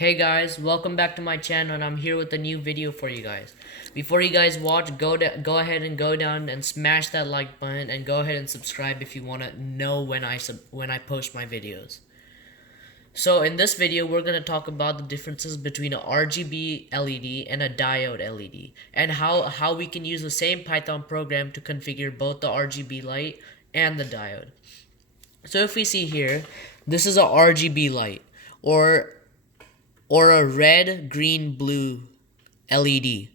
Hey guys, welcome back to my channel and I'm here with a new video for you guys. Before you guys watch, go ahead and go down and smash that like button and go ahead and subscribe if you want to know when I post my videos. So in this video, we're going to talk about the differences between a RGB LED and a diode LED and how we can use the same Python program to configure both the RGB light and the diode. So if we see here, this is a RGB light or a red, green, blue LED.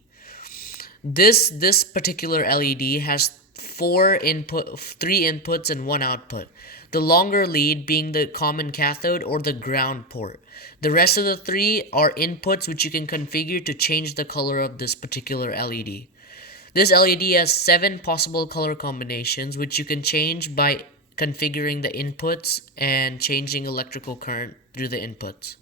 This particular LED has three inputs and one output. The longer lead being the common cathode or the ground port. The rest of the three are inputs which you can configure to change the color of this particular LED. This LED has 7 possible color combinations which you can change by configuring the inputs and changing electrical current through the inputs.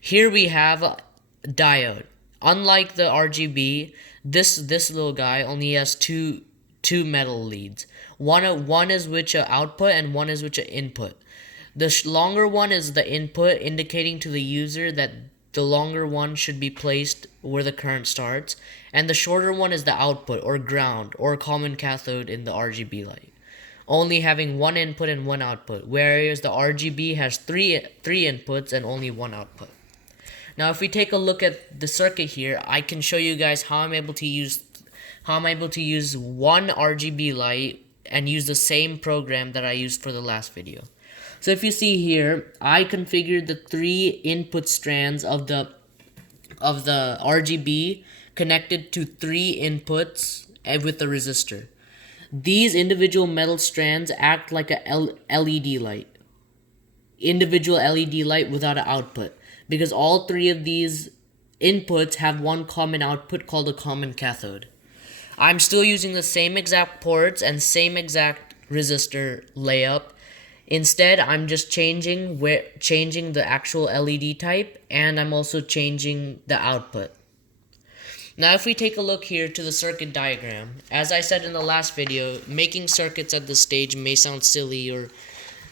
Here we have a diode. Unlike the RGB, this little guy only has two metal leads. One is which a output and one is which a input. The longer one is the input, indicating to the user that the longer one should be placed where the current starts, and the shorter one is the output or ground or common cathode in the RGB light, only having one input and one output, whereas the RGB has three inputs and only one output. Now if we take a look at the circuit here, I can show you guys how I'm able to use one RGB light and use the same program that I used for the last video. So if you see here, I configured the 3 input strands of the RGB connected to 3 inputs with a resistor. These individual metal strands act like a LED light. Individual LED light without an output, because all 3 of these inputs have one common output called a common cathode. I'm still using the same exact ports and same exact resistor layup. Instead, I'm just changing the actual LED type, and I'm also changing the output. Now if we take a look here to the circuit diagram, as I said in the last video, making circuits at this stage may sound silly or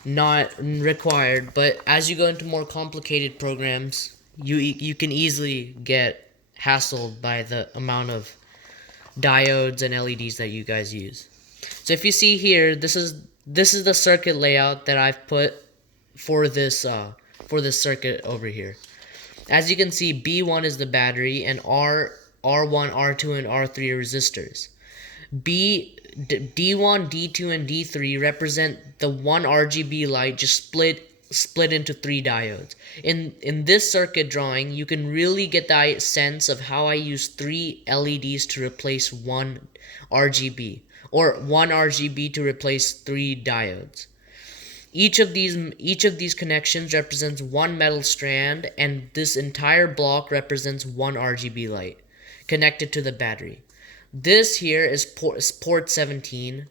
not required, but as you go into more complicated programs, you can easily get hassled by the amount of diodes and LEDs that you guys use. So if you see here, this is the circuit layout that I've put for this circuit over here. As you can see, B1 is the battery and R1, R2, and R3 are resistors. D1, D2, and D3 represent the one RGB light just split into 3 diodes. In this circuit drawing, you can really get the sense of how I use 3 LEDs to replace one RGB, or one RGB to replace 3 diodes. Each of these connections represents one metal strand, and this entire block represents one RGB light connected to the battery. This here is port 17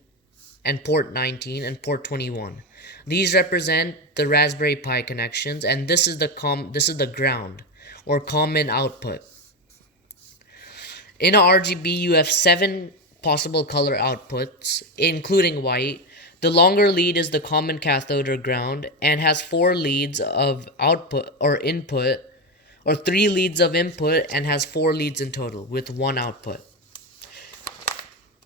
and port 19 and port 21. These represent the Raspberry Pi connections, and this is the ground or common output. In a RGB, you have 7 possible color outputs, including white. The longer lead is the common cathode or ground and has 4 leads of output or input, or 3 leads of input and has 4 leads in total with 1 output.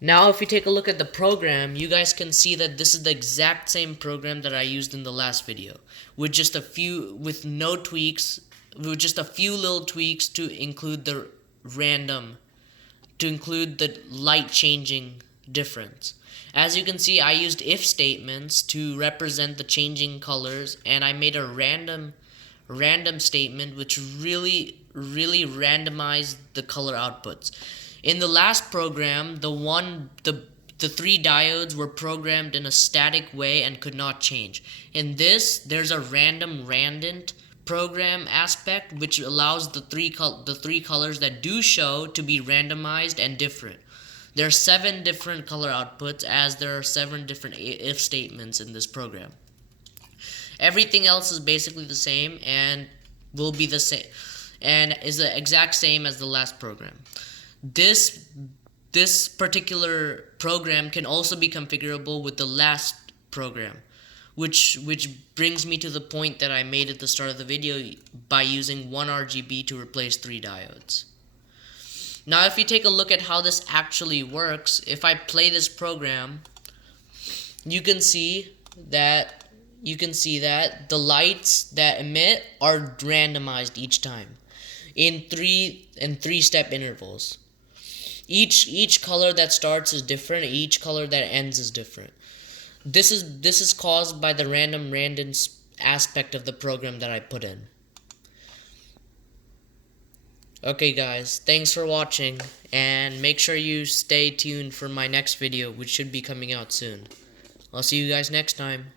Now if we take a look at the program, you guys can see that this is the exact same program that I used in the last video, with just a few little tweaks to include the light changing difference. As you can see, I used if statements to represent the changing colors, and I made a random statement which really randomized the color outputs. In the last program, the 3 diodes were programmed in a static way and could not change. In this, there's a randant program aspect which allows the three colors that do show to be randomized and different. There are 7 different color outputs, as there are 7 different if statements in this program. Everything else is basically the same and will be the same and is the exact same as the last program. This particular program can also be configurable with the last program, which brings me to the point that I made at the start of the video by using 1 RGB to replace 3 diodes. Now if you take a look at how this actually works, if I play this program, you can see that the lights that emit are randomized each time in three step intervals. Each color that starts is different, each color that ends is different. This is caused by the random aspect of the program that I put in. Okay guys, thanks for watching, and make sure you stay tuned for my next video, which should be coming out soon. I'll see you guys next time.